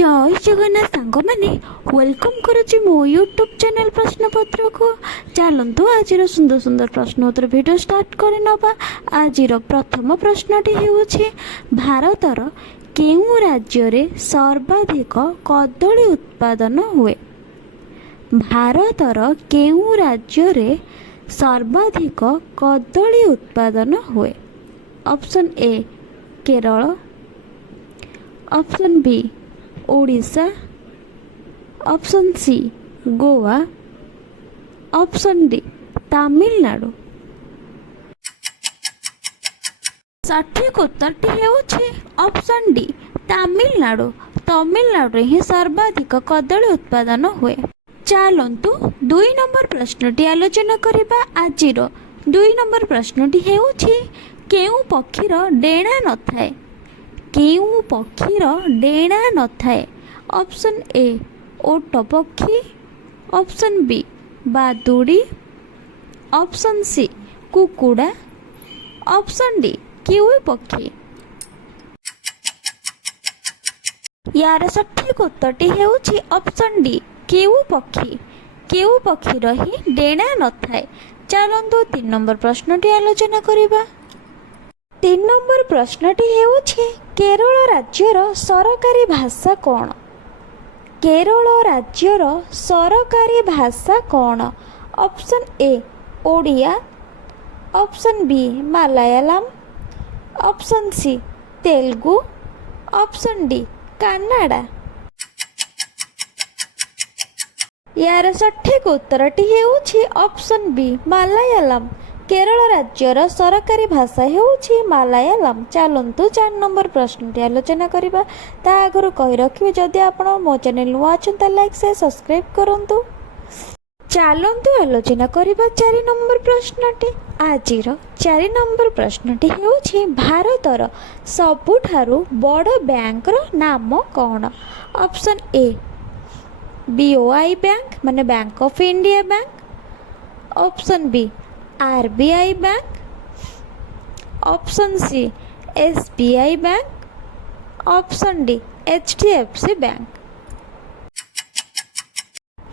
जय जगन्नाथ सांग मैंने वेलकम करुच्ची मो यूट्यूब चैनल प्रश्नपत्र को चलतु आज सुंदर सुंदर प्रश्नोत्तर वीडियो स्टार्ट करनवा। आज प्रथम प्रश्नटी होउछि भारतर केउ राज्य रे सर्वाधिक कदली उत्पादन हुए। भारतर केउ राज्य रे सर्वाधिक कदली उत्पादन हुए। Option A Kerala, option B Odisha, option C Goa, option D Tamil Nadu. सठिक उत्तर हेउछि ऑप्शन डी तमिलनाडु। तमिलनाडु रे ही सर्वाधिक कदली उत्पादन हुए। चलतु 2 नंबर प्रश्नटी आलोचना करिबा। आजिर 2 नंबर प्रश्नटी हेउछि केउ पक्षीर डेणा नथाए। केउ पक्षीर डेणा नथाए। ऑप्शन ए ओट पक्षी, ऑप्शन बी बादुड़ी, ऑप्शन सी कुकुड़ा, ऑप्शन डी किवी पक्षी। यार सठिक उत्तरटी हेउछि ऑप्शन डी किवी पक्षी। किवी पक्षीर ही डेणा नथाए। चलंतु 3 नंबर प्रश्नटी आलोचना करिबा। 3 नंबर प्रश्नटी हेउछि केरल राज्यर सरकारी भाषा कौन। केरल राज्यर सरकारी भाषा कौन। Option A Odia, option B Malayalam, option C Telugu, option D Kannada. यार सठिक उत्तरटी हेउछि ऑप्शन बी मलयालम। केरल राज्यर सरकारी भाषा हेउछि मलयालम। चलंतु 4 नंबर प्रश्नटी आलोचना करिबा। ता आगरु कहि रखिबे जदि आपण मो चैनल नुआ अछन ता लाइक से सब्सक्राइब करंतु। चलंतु आलोचना करिबा 4 नंबर प्रश्नटी। आजिर 4 नंबर प्रश्नटी हेउछि भारतर सबुठारु बड़ बैंक रो नाम कोन। ऑप्शन ए बीओआई बैंक माने bank of India bank, option B RBI bank, option C SBI bank, option D HDFC bank.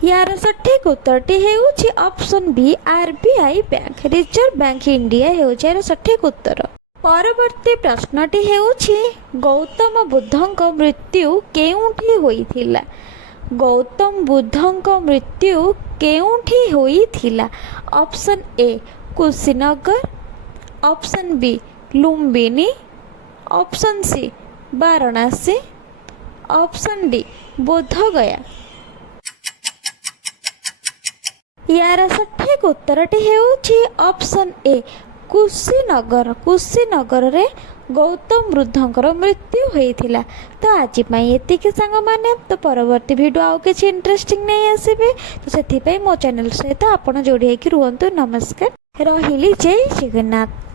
यार सठिक उत्तरटी हेउछि option B RBI bank. Reserve bank India हेउछि यार सठिक उत्तर। परवर्ती प्रश्नटी हेउछि गौतम बुद्धଙ୍କ मृत्यु केउठी होइथिला। गौतम बुद्धଙ୍କ मृत्यु केउठी होइथिला। Option A Kushinagar, option B Lumbini, option C Varanasi, option D Bodhgaya. यार सठिक उत्तरटी हेउछि ऑप्शन ए कुशीनगर। कुशीनगर रे गौतम बुद्धଙ୍କର मृत्यु होइथिला। तो आज पई एतिके सांग माने तो परवर्ती वीडियो आउ किछि इंटरेस्टिंग नहीं आसीबे। तो सेथि पई मो चैनल सहित आपण जोड़ी हेकि रुहंतु। नमस्कार रहिली। जय जगन्नाथ।